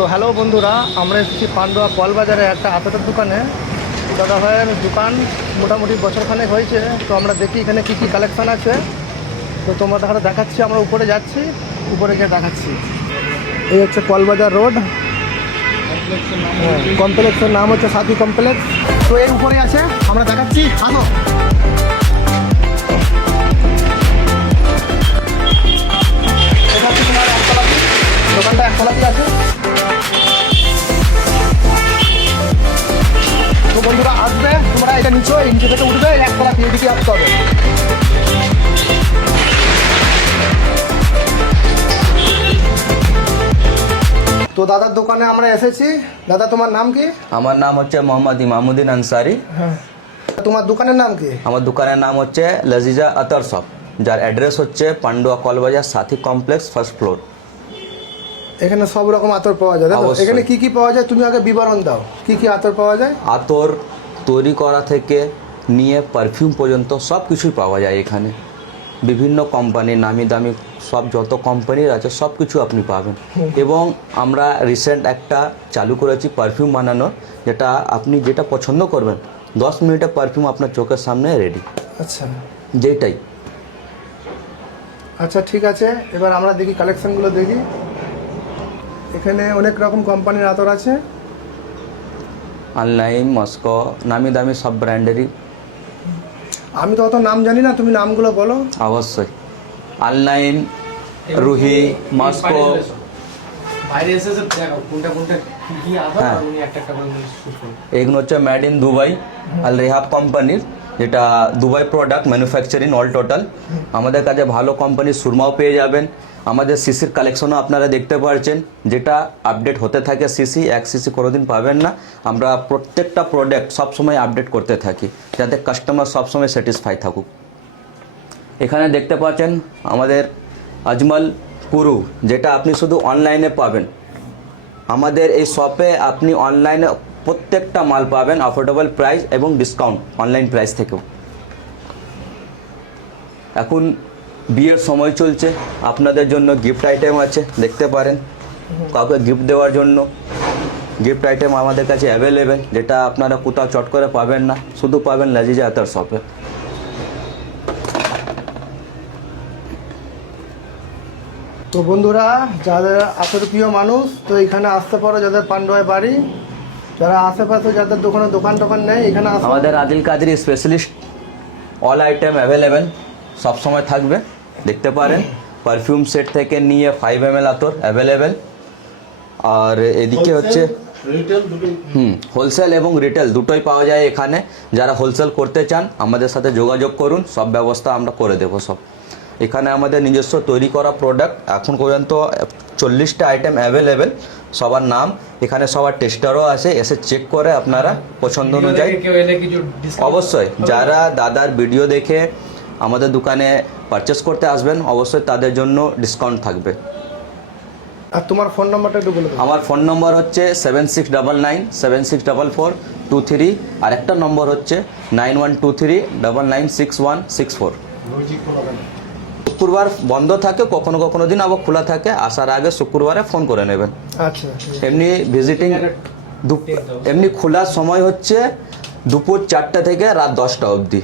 তো হ্যালো বন্ধুরা, আমরা এসেছি পান্ডুয়া কলবাজারে একটা আতরের দোকানে। দাদা ভাইয়ের দোকান মোটামুটি বছরখানেক হয়েছে। তো আমরা দেখি এখানে কী কী কালেকশান আছে। তো তোমাদের হাতে দেখাচ্ছি, আমরা উপরে যাচ্ছি, উপরে গিয়ে দেখাচ্ছি। এই হচ্ছে কলবাজার রোড, কমপ্লেক্সের নাম হচ্ছে সাথী কমপ্লেক্স। তো এর উপরে আছে, আমরা দেখাচ্ছি। আসো, এটা হচ্ছে তোমার একতলাতে, দোকানটা একতলাতে আছে। তো বন্ধুরা আসবে, তোমরা এটা নিচে থেকে উঠবে, একতলা এদিকে আসতে হবে। তো দাদার দোকানে আমরা এসেছি। দাদা, তোমার নাম কি? আমার নাম হচ্ছে মোহাম্মদ ইমামুদ্দিন আনসারি। হ্যাঁ, তোমার দোকানের নাম কি? আমার দোকানের নাম হচ্ছে লাজিজা আতর শপ, যার অ্যাড্রেস হচ্ছে পান্ডুয়া কলবাজার সাথী কমপ্লেক্স, ফার্স্ট ফ্লোর। এখানে সব রকম আতর পাওয়া যায়। অবশ্যই। এখানে কি কি পাওয়া যায় তুমি আগে বিবরণ দাও, কি কি আতর পাওয়া যায়? আতর তৈরি করা থেকে নিয়ে পারফিউম পর্যন্ত সব কিছুই পাওয়া যায় এখানে। বিভিন্ন কোম্পানি, নামি দামি সব যত কোম্পানির আছে সব কিছু আপনি পাবেন। এবং আমরা রিসেন্ট একটা চালু করেছি পারফিউম বানানোর, যেটা আপনি যেটা পছন্দ করবেন 10 মিনিটে পারফিউম আপনার চোখের সামনে রেডি। আচ্ছা যেটাই। আচ্ছা, ঠিক আছে। এবার আমরা দেখি কালেকশনগুলো দেখি। এখানে অনেক রকম কোম্পানির আতর আছে। অনলাইন, মস্কো, নামি দামি সব ব্র্যান্ডেরই। আমি তো অত নাম জানি না, তুমি নামগুলো বলো। অবশ্যই। Online, Ruhi, Moscow. বাইরে এসে দেখো কোনটা কোনটা কি আদর, হ্যাঁ। আমি একটা একটা করে শুট করব। এগুলো হচ্ছে মেড ইন দুবাই, আল রেহাব কোম্পানির, যেটা Dubai product manufacturing all total. আমাদের কাছে ভালো কোম্পানির সুরমাও পেয়ে যাবেন। আমাদের সিসির কালেকশনও আপনারা দেখতে পাচ্ছেন, যেটা আপডেট হতে থাকে। সিসি এক সিসি কোনোদিন পাবেন না। আমরা প্রত্যেকটা প্রোডাক্ট সবসময় আপডেট করতে থাকি, যাতে কাস্টমার সবসময় স্যাটিসফাই থাকুক। এখানে দেখতে পাচ্ছেন আমাদের আজমল পুরু, যেটা আপনি শুধু অনলাইনে পাবেন। আমাদের এই শপে আপনি অনলাইনে প্রত্যেকটা মাল পাবেন অ্যাফোর্ডেবল প্রাইস এবং ডিসকাউন্ট অনলাইন প্রাইস থেকেও। এখন বিয়ের সময় চলছে, আপনাদের জন্য গিফট আইটেম আছে, দেখতে পারেন। কাউকে গিফট দেওয়ার জন্য গিফট আইটেম আমাদের কাছে অ্যাভেলেবেল, যেটা আপনারা কোথাও চট করে পাবেন না, শুধু পাবেন লাজিজা আতর শপে। তো বন্ধুরা, যাদের আতর প্রিয় মানুষ, তো এখানে আসতে পারো। যাদের পান্ডুয়ায় বাড়ি, যারা আশেপাশে যাদের দোকান টোকান নেই, এখানে আসতে। আমাদের আদিল কাদের স্পেশালিস্ট অল আইটেম অ্যাভেলেবেল সবসময় থাকবে, দেখতে পারেন। পারফিউম সেট থেকে নিয়ে 5 ml আতর অ্যাভেলেবেল। আর এদিকে হচ্ছে হোলসেল এবং রিটেল দুটোই পাওয়া যায় এখানে। যারা হোলসেল করতে চান আমাদের সাথে যোগাযোগ করুন, সব ব্যবস্থা আমরা করে দেবো সব। এখানে আমাদের নিজস্ব তৈরি করা প্রোডাক্ট এখন পর্যন্ত 40টা আইটেম অ্যাভেলেবেল। সবার নাম এখানে, সবার টেস্টারও আছে, এসে চেক করে আপনারা পছন্দ অনুযায়ী। অবশ্যই যারা দাদার ভিডিও দেখে আমাদের দোকানে পারচেস করতে আসবেন, অবশ্যই তাদের জন্য ডিসকাউন্ট থাকবে। আর তোমার ফোন নাম্বারটা একটু বলে দাও। আমার ফোন নম্বর হচ্ছে 7699764423, আর একটা নম্বর হচ্ছে 9123996164। শুক্রবার বন্ধ থাকে, কখনো কখনো দিন আবার খোলা থাকে। আসার আগে শুক্রবারে ফোন করে নেবেন। আচ্ছা, এমনি ভিজিটিং এমনি খোলার সময় হচ্ছে দুপুর 4টা থেকে রাত 10টা অবধি।